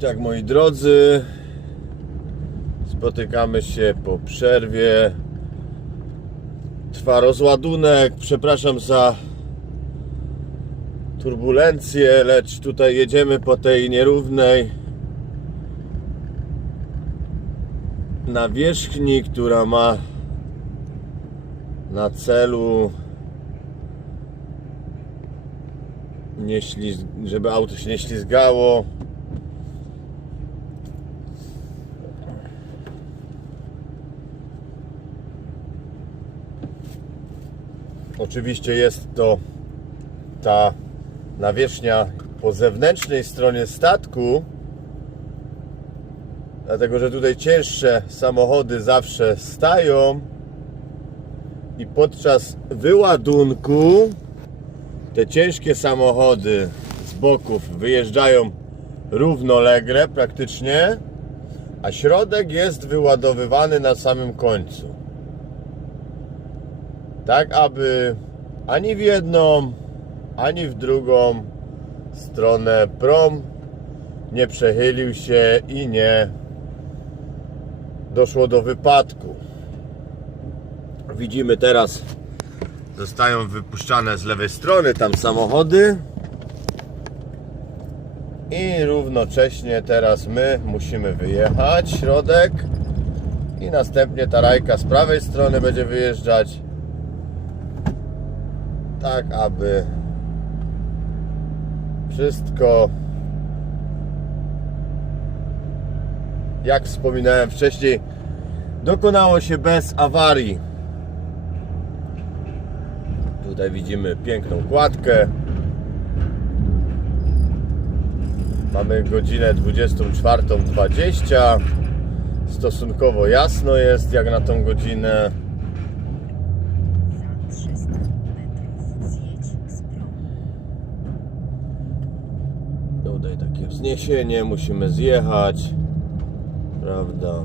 Tak, moi drodzy, spotykamy się po przerwie. Trwa rozładunek. Przepraszam za turbulencje, lecz tutaj jedziemy po tej nierównej nawierzchni, która ma na celu nie śliz- żeby auto się nie ślizgało. Oczywiście jest to ta nawierzchnia po zewnętrznej stronie statku, dlatego że tutaj cięższe samochody zawsze stają i podczas wyładunku te ciężkie samochody z boków wyjeżdżają równolegle praktycznie, a środek jest wyładowywany na samym końcu. Tak, aby ani w jedną, ani w drugą stronę prom nie przechylił się i nie doszło do wypadku. Widzimy teraz zostają wypuszczane z lewej strony tam samochody i równocześnie teraz my musimy wyjechać środek i następnie ta rajka z prawej strony będzie wyjeżdżać tak aby wszystko jak wspominałem wcześniej dokonało się bez awarii Tutaj widzimy piękną kładkę. Mamy godzinę 24.20. Stosunkowo jasno jest jak na tą godzinę. Wzniesienie, musimy zjechać. Prawda?